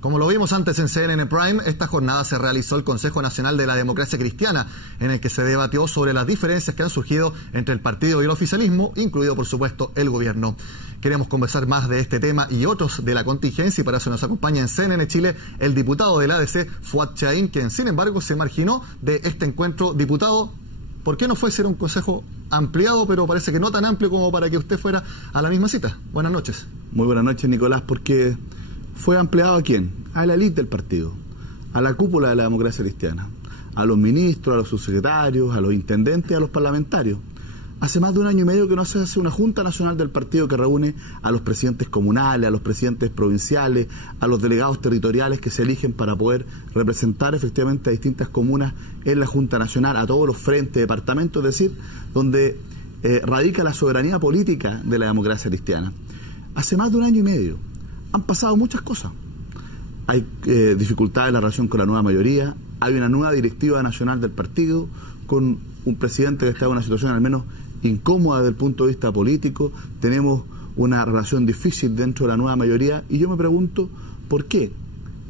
Como lo vimos antes en CNN Prime, esta jornada se realizó el Consejo Nacional de la Democracia Cristiana, en el que se debatió sobre las diferencias que han surgido entre el partido y el oficialismo, incluido por supuesto el gobierno. Queremos conversar más de este tema y otros de la contingencia, y para eso nos acompaña en CNN Chile el diputado de la ADC, Fuad Chahín, quien sin embargo se marginó de este encuentro. Diputado, ¿por qué no fue ser un consejo ampliado, pero parece que no tan amplio como para que usted fuera a la misma cita? Buenas noches. Muy buenas noches, Nicolás. Porque ¿fue ampliado a quién? A la élite del partido, a la cúpula de la democracia cristiana, a los ministros, a los subsecretarios, a los intendentes, a los parlamentarios. Hace más de un año y medio que no se hace una Junta Nacional del partido que reúne a los presidentes comunales, a los presidentes provinciales, a los delegados territoriales que se eligen para poder representar efectivamente a distintas comunas en la Junta Nacional, a todos los frentes, departamentos, es decir, donde radica la soberanía política de la democracia cristiana. Hace más de un año y medio han pasado muchas cosas. Hay dificultades en la relación con la nueva mayoría, hay una nueva directiva nacional del partido, con un presidente que está en una situación al menos incómoda desde el punto de vista político, tenemos una relación difícil dentro de la nueva mayoría, y yo me pregunto por qué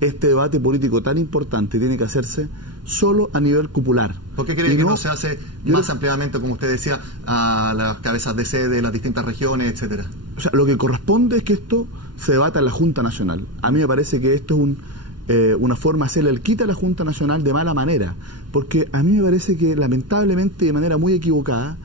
este debate político tan importante tiene que hacerse solo a nivel cupular. ¿Por qué cree que no se hace más ampliadamente, como usted decía, a las cabezas de sede de las distintas regiones, etcétera? O sea, lo que corresponde es que esto se debata en la Junta Nacional. A mí me parece que esto es una forma de hacerle el quita a la Junta Nacional de mala manera, porque a mí me parece que lamentablemente, de manera muy equivocada,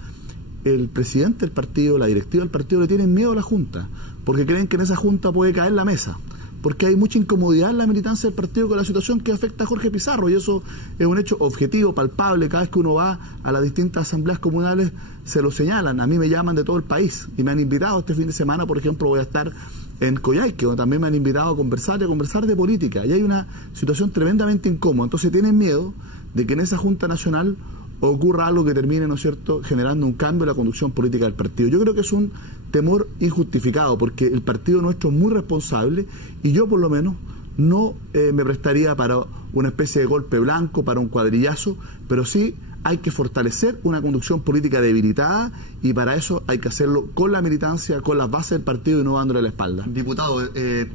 el presidente del partido, la directiva del partido le tienen miedo a la Junta, porque creen que en esa Junta puede caer la mesa, porque hay mucha incomodidad en la militancia del partido con la situación que afecta a Jorge Pizarro, y eso es un hecho objetivo, palpable. Cada vez que uno va a las distintas asambleas comunales se lo señalan. A mí me llaman de todo el país y me han invitado este fin de semana, por ejemplo, voy a estar en Coyhaique, donde también me han invitado a conversar de política, y hay una situación tremendamente incómoda. Entonces tienen miedo de que en esa Junta Nacional ocurra algo que termine, ¿no es cierto?, generando un cambio en la conducción política del partido. Yo creo que es un temor injustificado, porque el partido nuestro es muy responsable, y yo por lo menos no me prestaría para una especie de golpe blanco, para un cuadrillazo, pero sí hay que fortalecer una conducción política debilitada, y para eso hay que hacerlo con la militancia, con las bases del partido, y no dándole la espalda. Diputado,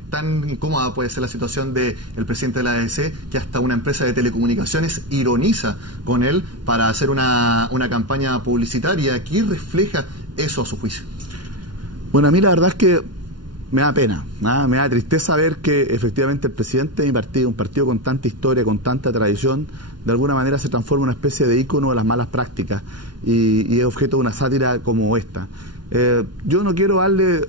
tan incómoda puede ser la situación del presidente de la ADC que hasta una empresa de telecomunicaciones ironiza con él para hacer una campaña publicitaria. ¿Qué refleja eso a su juicio? Bueno, a mí la verdad es que me da pena, me da tristeza ver que efectivamente el presidente de mi partido, un partido con tanta historia, con tanta tradición, de alguna manera se transforma en una especie de ícono de las malas prácticas, y es objeto de una sátira como esta. Yo no quiero darle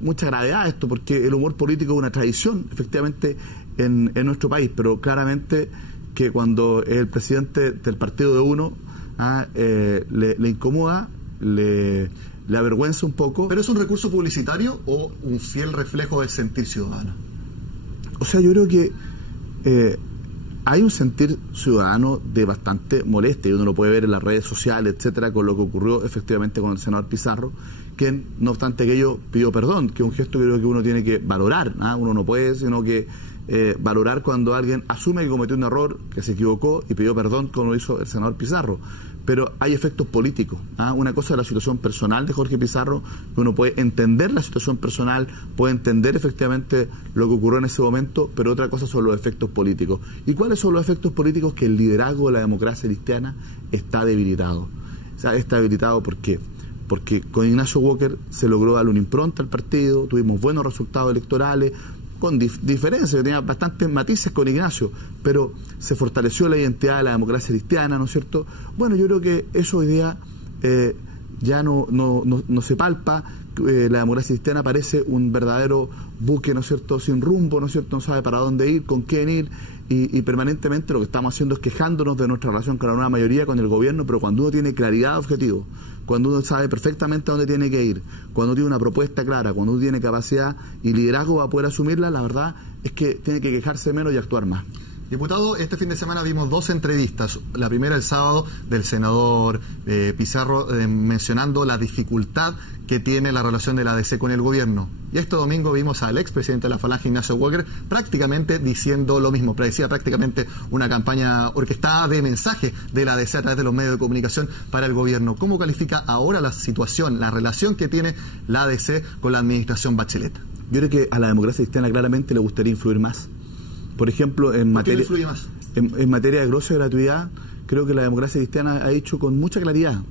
mucha gravedad a esto, porque el humor político es una tradición efectivamente en nuestro país, pero claramente que cuando es el presidente del partido de uno, le incomoda, le avergüenza un poco. ¿Pero es un recurso publicitario o un fiel reflejo del sentir ciudadano? O sea, yo creo que hay un sentir ciudadano de bastante molestia, y uno lo puede ver en las redes sociales, etcétera, con lo que ocurrió efectivamente con el senador Pizarro, quien, no obstante aquello, pidió perdón, que es un gesto que creo que uno tiene que valorar, uno no puede sino que valorar cuando alguien asume que cometió un error, que se equivocó, y pidió perdón, como lo hizo el senador Pizarro. Pero hay efectos políticos. Una cosa es la situación personal de Jorge Pizarro, que uno puede entender la situación personal, puede entender efectivamente lo que ocurrió en ese momento, pero otra cosa son los efectos políticos. ¿Y cuáles son los efectos políticos? Que el liderazgo de la democracia cristiana está debilitado. O sea, está debilitado, ¿por qué? Porque con Ignacio Walker se logró darle una impronta al partido, tuvimos buenos resultados electorales, con diferencias, tenía bastantes matices con Ignacio, pero se fortaleció la identidad de la democracia cristiana, ¿no es cierto? Bueno, yo creo que eso hoy día ya no se palpa. La democracia cristiana parece un verdadero buque, ¿no es cierto?, sin rumbo, ¿no es cierto?, no sabe para dónde ir, con quién ir, y permanentemente lo que estamos haciendo es quejándonos de nuestra relación con la nueva mayoría, con el gobierno. Pero cuando uno tiene claridad de objetivo, cuando uno sabe perfectamente a dónde tiene que ir, cuando uno tiene una propuesta clara, cuando uno tiene capacidad y liderazgo para poder asumirla, la verdad es que tiene que quejarse menos y actuar más. Diputado, este fin de semana vimos dos entrevistas. La primera el sábado del senador Pizarro mencionando la dificultad que tiene la relación de la ADC con el gobierno. Y este domingo vimos al expresidente de la Falange, Ignacio Walker, prácticamente diciendo lo mismo. Decía prácticamente una campaña orquestada de mensaje de la ADC a través de los medios de comunicación para el gobierno. ¿Cómo califica ahora la situación, la relación que tiene la ADC con la administración Bachelet? Yo creo que a la democracia cristiana claramente le gustaría influir más. Por ejemplo, en ¿Por qué materia, influye más? en materia de goce de gratuidad, creo que la democracia cristiana ha dicho con mucha claridad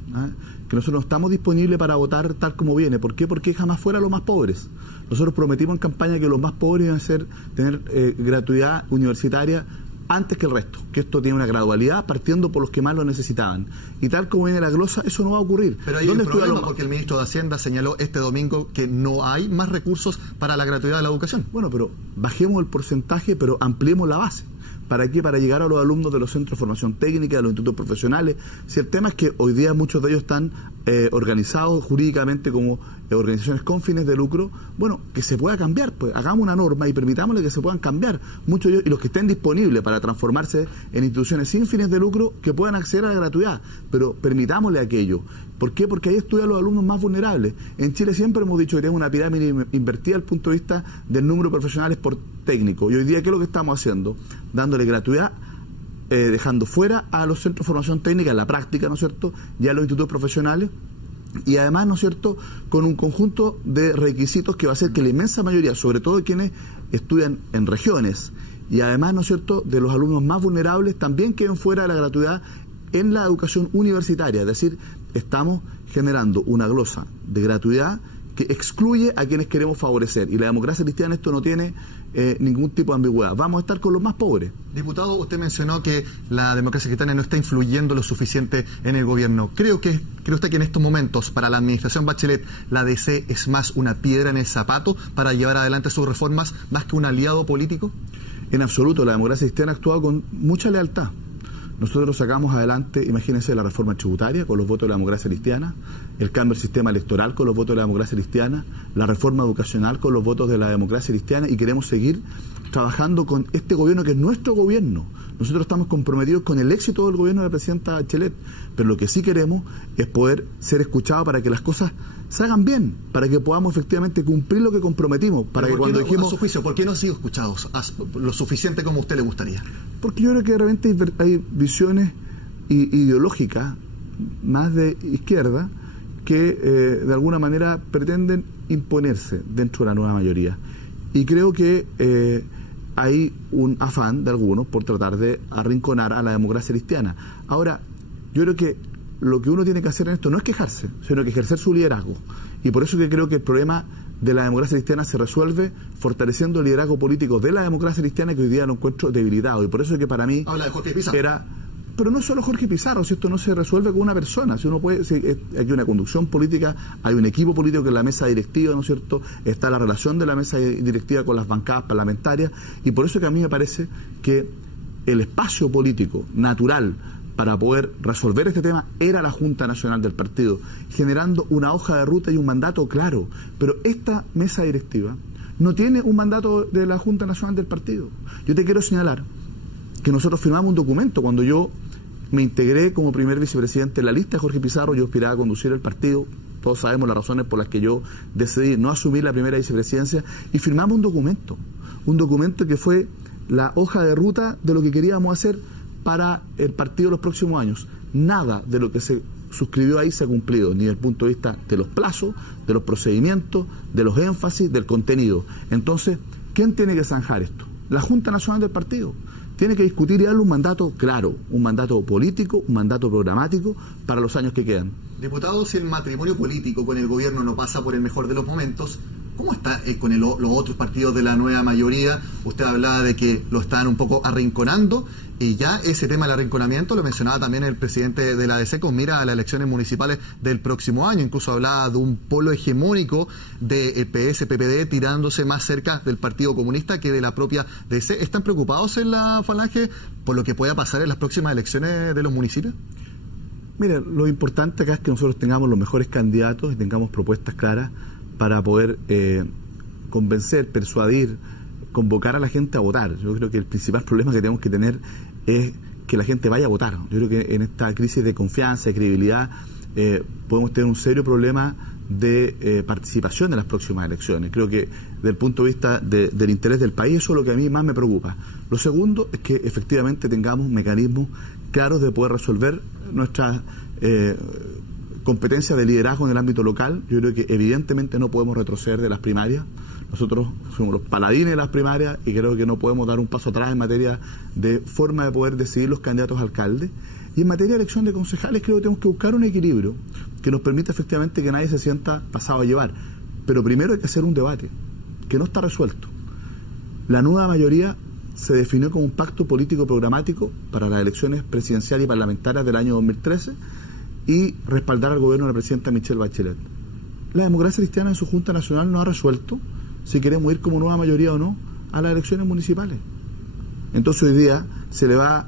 que nosotros no estamos disponibles para votar tal como viene. ¿Por qué? Porque jamás fuera los más pobres. Nosotros prometimos en campaña que los más pobres iban a tener gratuidad universitaria antes que el resto, que esto tiene una gradualidad partiendo por los que más lo necesitaban. Y tal como viene la glosa, eso no va a ocurrir. Pero hay un problema porque el ministro de Hacienda señaló este domingo que no hay más recursos para la gratuidad de la educación. Bueno, pero bajemos el porcentaje, pero ampliemos la base. ¿Para qué? Para llegar a los alumnos de los centros de formación técnica, de los institutos profesionales. Si el tema es que hoy día muchos de ellos están organizados jurídicamente como organizaciones con fines de lucro, bueno, que se pueda cambiar, pues hagamos una norma y permitámosle que se puedan cambiar. Muchos de ellos, y los que estén disponibles para transformarse en instituciones sin fines de lucro, que puedan acceder a la gratuidad, pero permitámosle aquello. ¿Por qué? Porque ahí estudian los alumnos más vulnerables. En Chile siempre hemos dicho que tenemos una pirámide invertida desde el punto de vista del número de profesionales por técnico. Y hoy día, ¿qué es lo que estamos haciendo? Dándole gratuidad, dejando fuera a los centros de formación técnica en la práctica, ¿no es cierto?, y a los institutos profesionales. Y además, ¿no es cierto?, con un conjunto de requisitos que va a hacer que la inmensa mayoría, sobre todo quienes estudian en regiones, y además, ¿no es cierto?, de los alumnos más vulnerables, también queden fuera de la gratuidad en la educación universitaria. Es decir, estamos generando una glosa de gratuidad que excluye a quienes queremos favorecer. Y la democracia cristiana esto no tiene ningún tipo de ambigüedad. Vamos a estar con los más pobres. Diputado, usted mencionó que la democracia cristiana no está influyendo lo suficiente en el gobierno. ¿Cree usted que en estos momentos, para la administración Bachelet, la DC es más una piedra en el zapato para llevar adelante sus reformas, más que un aliado político? En absoluto, la democracia cristiana ha actuado con mucha lealtad. Nosotros sacamos adelante, imagínense, la reforma tributaria con los votos de la democracia cristiana, el cambio del sistema electoral con los votos de la democracia cristiana, la reforma educacional con los votos de la democracia cristiana, y queremos seguir trabajando con este gobierno que es nuestro gobierno. Nosotros estamos comprometidos con el éxito del gobierno de la presidenta Bachelet, pero lo que sí queremos es poder ser escuchados para que las cosas se hagan bien, para que podamos efectivamente cumplir lo que comprometimos, para que cuando dijimos... A su juicio, ¿por qué no han sido escuchados lo suficiente como a usted le gustaría? Porque yo creo que de repente hay visiones ideológicas más de izquierda que de alguna manera pretenden imponerse dentro de la nueva mayoría. Y creo que hay un afán de algunos por tratar de arrinconar a la democracia cristiana. Ahora, yo creo que lo que uno tiene que hacer en esto no es quejarse, sino que ejercer su liderazgo. Y por eso que creo que el problema de la democracia cristiana se resuelve fortaleciendo el liderazgo político de la democracia cristiana, que hoy día lo encuentro debilitado. Y por eso es que para mí habla de Jorge Pizarro. Era... Pero no solo Jorge Pizarro, si esto no se resuelve con una persona, si uno puede, si hay una conducción política, hay un equipo político que es la mesa directiva, ¿no es cierto? Está la relación de la mesa directiva con las bancadas parlamentarias, y por eso que a mí me parece que el espacio político natural para poder resolver este tema era la Junta Nacional del Partido, generando una hoja de ruta y un mandato claro. Pero esta mesa directiva no tiene un mandato de la Junta Nacional del Partido. Yo te quiero señalar que nosotros firmamos un documento cuando yo me integré como primer vicepresidente en la lista de Jorge Pizarro. Yo aspiraba a conducir el partido. Todos sabemos las razones por las que yo decidí no asumir la primera vicepresidencia, y firmamos un documento que fue la hoja de ruta de lo que queríamos hacer para el partido los próximos años. Nada de lo que se suscribió ahí se ha cumplido, ni desde el punto de vista de los plazos, de los procedimientos, de los énfasis, del contenido. Entonces, ¿quién tiene que zanjar esto? La Junta Nacional del Partido. Tiene que discutir y darle un mandato claro, un mandato político, un mandato programático para los años que quedan. Diputado, si el matrimonio político con el gobierno no pasa por el mejor de los momentos, ¿cómo está con los otros partidos de la nueva mayoría? Usted hablaba de que lo están un poco arrinconando, y ya ese tema del arrinconamiento lo mencionaba también el presidente de la ADC con mira a las elecciones municipales del próximo año. Incluso hablaba de un polo hegemónico del PS-PPD tirándose más cerca del Partido Comunista que de la propia DC. ¿Están preocupados en la Falange por lo que pueda pasar en las próximas elecciones de los municipios? Mira, lo importante acá es que nosotros tengamos los mejores candidatos y tengamos propuestas claras para poder convencer, persuadir, convocar a la gente a votar. Yo creo que el principal problema que tenemos que tener es que la gente vaya a votar. Yo creo que en esta crisis de confianza, de credibilidad, podemos tener un serio problema de participación en las próximas elecciones. Creo que desde el punto de vista del interés del país, eso es lo que a mí más me preocupa. Lo segundo es que efectivamente tengamos mecanismos claros de poder resolver nuestras competencias de liderazgo en el ámbito local. Yo creo que evidentemente no podemos retroceder de las primarias. Nosotros fuimos los paladines de las primarias y creo que no podemos dar un paso atrás en materia de forma de poder decidir los candidatos a alcalde. Y en materia de elección de concejales creo que tenemos que buscar un equilibrio que nos permita efectivamente que nadie se sienta pasado a llevar. Pero primero hay que hacer un debate que no está resuelto. La nueva mayoría se definió como un pacto político programático para las elecciones presidenciales y parlamentarias del año 2013 y respaldar al gobierno de la presidenta Michelle Bachelet. La democracia cristiana en su Junta Nacional no ha resuelto si queremos ir como nueva mayoría o no a las elecciones municipales. Entonces hoy día se le va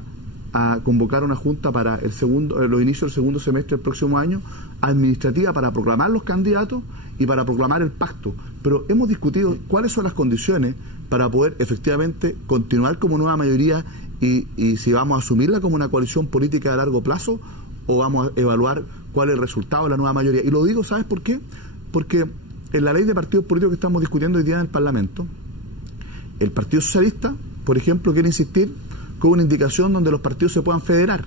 a convocar una junta para los inicios del segundo semestre del próximo año, administrativa, para proclamar los candidatos y para proclamar el pacto. Pero hemos discutido cuáles son las condiciones para poder efectivamente continuar como nueva mayoría y si vamos a asumirla como una coalición política a largo plazo o vamos a evaluar cuál es el resultado de la nueva mayoría. Y lo digo, ¿sabes por qué? Porque en la ley de partidos políticos que estamos discutiendo hoy día en el Parlamento, el Partido Socialista, por ejemplo, quiere insistir con una indicación donde los partidos se puedan federar.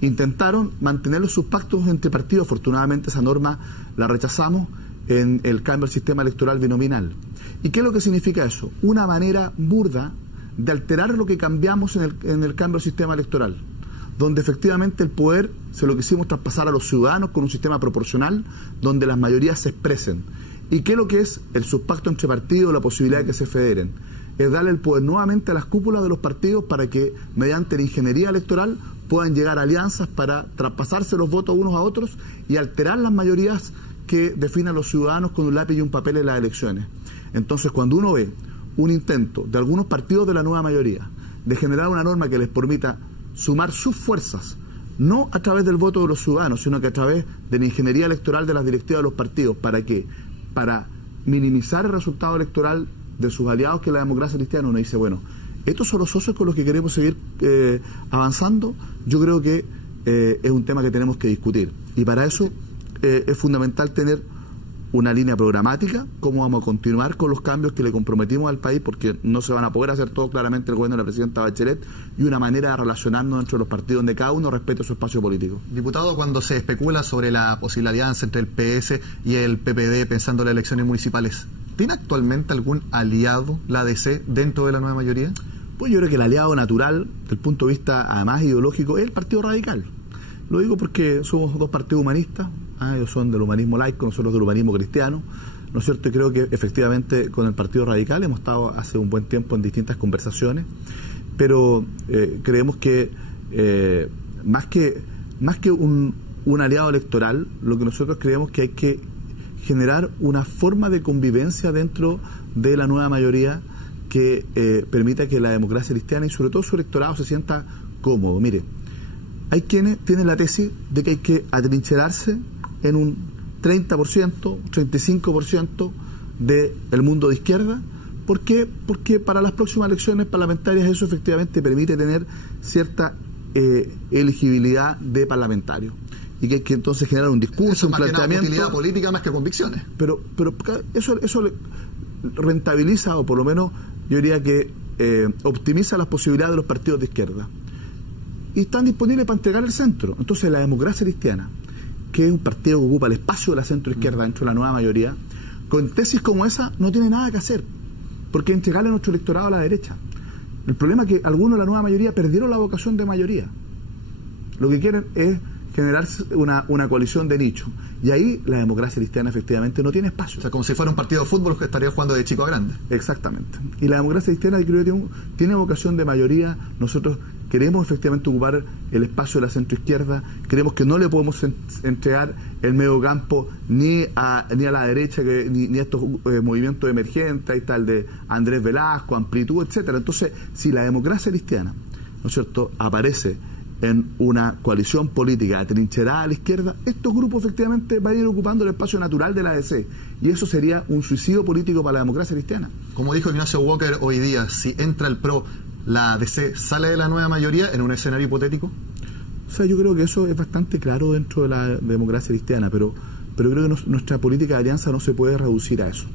Intentaron mantener sus pactos entre partidos. Afortunadamente esa norma la rechazamos en el cambio del sistema electoral binominal. ¿Y qué es lo que significa eso? Una manera burda de alterar lo que cambiamos en el cambio del sistema electoral, donde efectivamente el poder se lo quisimos traspasar a los ciudadanos con un sistema proporcional donde las mayorías se expresen. ¿Y qué es lo que es el subpacto entre partidos, la posibilidad de que se federen? Es darle el poder nuevamente a las cúpulas de los partidos para que mediante la ingeniería electoral puedan llegar a alianzas para traspasarse los votos unos a otros y alterar las mayorías que definan los ciudadanos con un lápiz y un papel en las elecciones. Entonces, cuando uno ve un intento de algunos partidos de la nueva mayoría de generar una norma que les permita sumar sus fuerzas, no a través del voto de los ciudadanos, sino que a través de la ingeniería electoral de las directivas de los partidos, ¿para qué? Para minimizar el resultado electoral de sus aliados, que la democracia cristiana. Uno dice, bueno, estos son los socios con los que queremos seguir avanzando. Yo creo que es un tema que tenemos que discutir y para eso es fundamental tener una línea programática, cómo vamos a continuar con los cambios que le comprometimos al país, porque no se van a poder hacer todo claramente el gobierno de la presidenta Bachelet, y una manera de relacionarnos entre los partidos donde cada uno respete su espacio político. Diputado, cuando se especula sobre la posible alianza entre el PS y el PPD pensando en las elecciones municipales, ¿tiene actualmente algún aliado la DC dentro de la nueva mayoría? Pues yo creo que el aliado natural, desde el punto de vista además ideológico, es el Partido Radical. Lo digo porque somos dos partidos humanistas, ellos son del humanismo laico, nosotros del humanismo cristiano, ¿no es cierto? Y creo que efectivamente con el Partido Radical hemos estado hace un buen tiempo en distintas conversaciones, pero creemos que más que un aliado electoral, lo que nosotros creemos que hay que generar una forma de convivencia dentro de la nueva mayoría que permita que la democracia cristiana y sobre todo su electorado se sienta cómodo. Mire, hay quienes tienen la tesis de que hay que atrincherarse en un 30%, 35% del mundo de izquierda. ¿Por qué? Porque para las próximas elecciones parlamentarias eso efectivamente permite tener cierta elegibilidad de parlamentarios. Y que hay que entonces generar un discurso, eso un planteamiento. Utilidad política más que convicciones. Pero eso rentabiliza, o por lo menos yo diría que optimiza las posibilidades de los partidos de izquierda. Y están disponibles para entregar el centro. Entonces la democracia cristiana, que es un partido que ocupa el espacio de la centro-izquierda dentro de la nueva mayoría, con tesis como esa no tiene nada que hacer, porque entregarle a nuestro electorado a la derecha. El problema es que algunos de la nueva mayoría perdieron la vocación de mayoría. Lo que quieren es generar una coalición de nicho. Y ahí la democracia cristiana efectivamente no tiene espacio. O sea, como si fuera un partido de fútbol que estaría jugando de chico a grande. Exactamente. Y la democracia cristiana, creo que tiene vocación de mayoría. Nosotros queremos efectivamente ocupar el espacio de la centroizquierda. Creemos que no le podemos entregar el medio campo ni a la derecha, ni a estos movimientos emergentes. Ahí está el de Andrés Velasco, Amplitud, etcétera. Entonces, si la democracia cristiana, ¿no es cierto?, aparece en una coalición política atrincherada a la izquierda, estos grupos efectivamente van a ir ocupando el espacio natural de la ADC, y eso sería un suicidio político para la democracia cristiana. Como dijo Ignacio Walker hoy día, si entra el PRO, ¿la ADC sale de la nueva mayoría en un escenario hipotético? O sea, yo creo que eso es bastante claro dentro de la democracia cristiana, pero creo que nuestra política de alianza no se puede reducir a eso.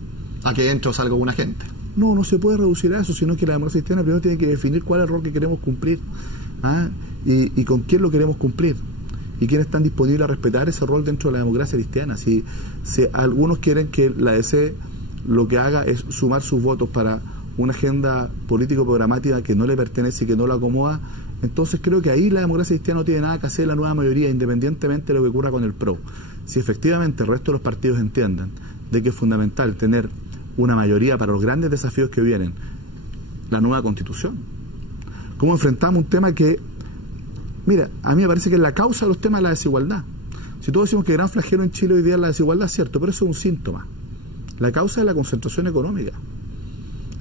¿A que entre o salga una gente? No se puede reducir a eso, sino que la democracia cristiana primero tiene que definir cuál es el rol que queremos cumplir. Y con quién lo queremos cumplir y quiénes están disponibles a respetar ese rol dentro de la democracia cristiana. Si algunos quieren que la DC lo que haga es sumar sus votos para una agenda político-programática que no le pertenece y que no lo acomoda, entonces creo que ahí la democracia cristiana no tiene nada que hacer la nueva mayoría, independientemente de lo que ocurra con el PRO. Si efectivamente el resto de los partidos entiendan de que es fundamental tener una mayoría para los grandes desafíos que vienen, la nueva Constitución. ¿Cómo enfrentamos un tema que, mira, a mí me parece que es la causa de los temas de la desigualdad? Si todos decimos que el gran flagelo en Chile hoy día es la desigualdad, es cierto, pero eso es un síntoma. La causa es la concentración económica.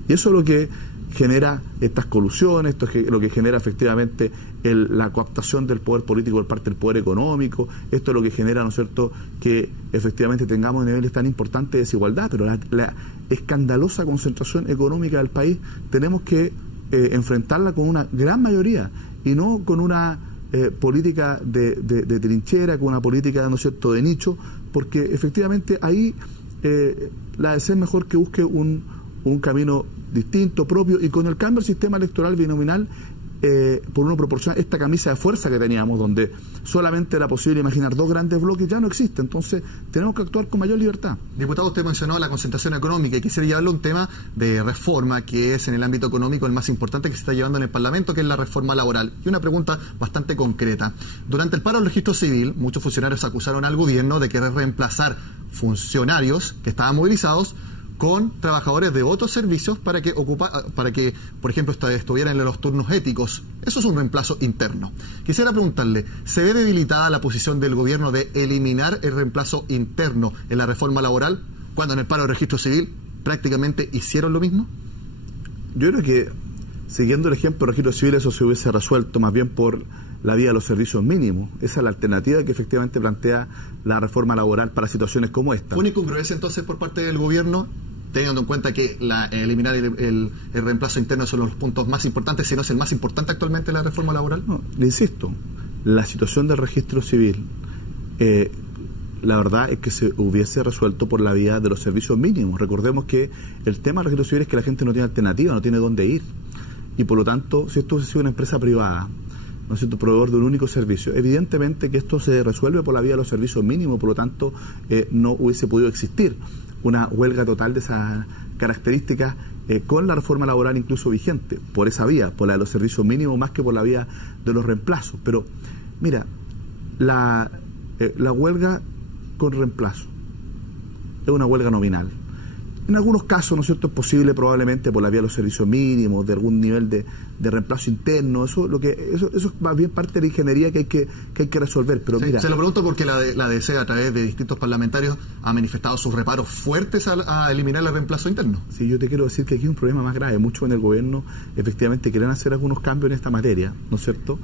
Y eso es lo que genera estas colusiones, esto es lo que genera efectivamente la cooptación del poder político por parte del poder económico, esto es lo que genera, ¿no es cierto?, que efectivamente tengamos niveles tan importantes de desigualdad, pero la escandalosa concentración económica del país tenemos que enfrentarla con una gran mayoría y no con una política de trinchera, con una política, ¿no es cierto?, de nicho, porque efectivamente ahí la ADC es mejor que busque un camino distinto, propio, y con el cambio del sistema electoral binominal por una proporción, esta camisa de fuerza que teníamos, donde solamente era posible imaginar dos grandes bloques, ya no existe. Entonces tenemos que actuar con mayor libertad. Diputado, usted mencionó la concentración económica y quisiera llevarlo a un tema de reforma que es en el ámbito económico el más importante que se está llevando en el Parlamento, que es la reforma laboral. Y una pregunta bastante concreta. Durante el paro del registro civil, muchos funcionarios acusaron al gobierno de querer reemplazar funcionarios que estaban movilizados con trabajadores de otros servicios para que, por ejemplo, estuvieran en los turnos éticos. Eso es un reemplazo interno. Quisiera preguntarle, ¿se ve debilitada la posición del gobierno de eliminar el reemplazo interno en la reforma laboral, cuando en el paro del registro civil prácticamente hicieron lo mismo? Yo creo que, siguiendo el ejemplo del registro civil, eso se hubiese resuelto más bien por la vía de los servicios mínimos. Esa es la alternativa que efectivamente plantea la reforma laboral para situaciones como esta. ¿Una incongruencia entonces por parte del gobierno, teniendo en cuenta que eliminar el reemplazo interno son los puntos más importantes, si no es el más importante actualmente en la reforma laboral? No, le insisto, la situación del registro civil, la verdad es que se hubiese resuelto por la vía de los servicios mínimos. Recordemos que el tema del registro civil es que la gente no tiene alternativa, no tiene dónde ir. Y por lo tanto, si esto hubiese sido una empresa privada, ¿no es cierto?, proveedor de un único servicio, evidentemente que esto se resuelve por la vía de los servicios mínimos, por lo tanto no hubiese podido existir una huelga total de esas características con la reforma laboral incluso vigente, por esa vía, por la de los servicios mínimos, más que por la vía de los reemplazos. Pero mira, la huelga con reemplazo es una huelga nominal. En algunos casos, ¿no es cierto?, es posible probablemente por la vía de los servicios mínimos, de algún nivel de reemplazo interno. Eso es más bien parte de la ingeniería que hay que resolver. Pero sí, mira, se lo pregunto porque la ADC, a través de distintos parlamentarios, ha manifestado sus reparos fuertes a eliminar el reemplazo interno. Sí, yo te quiero decir que aquí hay un problema más grave. Muchos en el gobierno efectivamente quieren hacer algunos cambios en esta materia, ¿no es cierto?,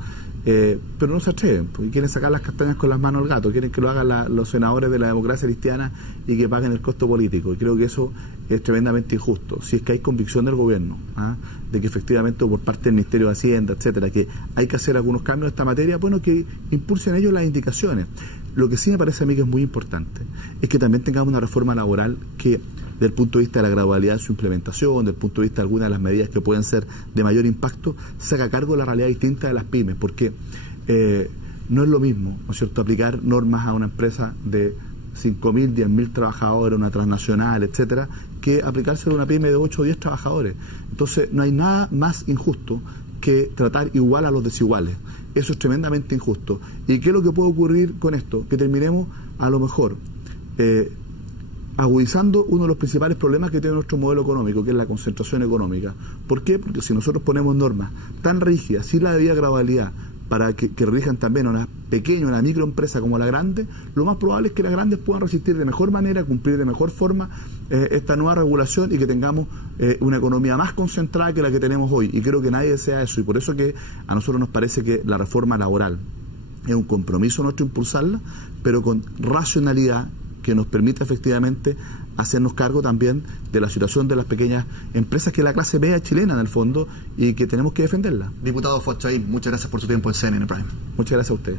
pero no se atreven, porque quieren sacar las castañas con las manos al gato, quieren que lo hagan los senadores de la democracia cristiana y que paguen el costo político. Y creo que eso es tremendamente injusto. Si es que hay convicción del gobierno de que efectivamente por parte del Ministerio de Hacienda, etcétera, que hay que hacer algunos cambios en esta materia, bueno, que impulsen ellos las indicaciones. Lo que sí me parece a mí que es muy importante es que también tengamos una reforma laboral que, desde el punto de vista de la gradualidad de su implementación, desde el punto de vista de algunas de las medidas que pueden ser de mayor impacto, se haga cargo de la realidad distinta de las pymes, porque no es lo mismo, ¿no es cierto?, aplicar normas a una empresa de 5.000, 10.000 trabajadores, una transnacional, etcétera, que aplicárselo a una pyme de 8 o 10 trabajadores. Entonces, no hay nada más injusto que tratar igual a los desiguales. Eso es tremendamente injusto. ¿Y qué es lo que puede ocurrir con esto? Que terminemos, a lo mejor, agudizando uno de los principales problemas que tiene nuestro modelo económico, que es la concentración económica. ¿Por qué? Porque si nosotros ponemos normas tan rígidas, sin la debida gradualidad, para que rijan también a una pequeña, una microempresa como la grande, lo más probable es que las grandes puedan resistir de mejor manera, cumplir de mejor forma esta nueva regulación y que tengamos una economía más concentrada que la que tenemos hoy. Y creo que nadie desea eso. Y por eso que a nosotros nos parece que la reforma laboral es un compromiso nuestro impulsarla, pero con racionalidad que nos permita efectivamente hacernos cargo también de la situación de las pequeñas empresas, que es la clase media chilena en el fondo, y que tenemos que defenderla. Diputado Fuad Chahín, muchas gracias por su tiempo en CNN Prime. Muchas gracias a usted.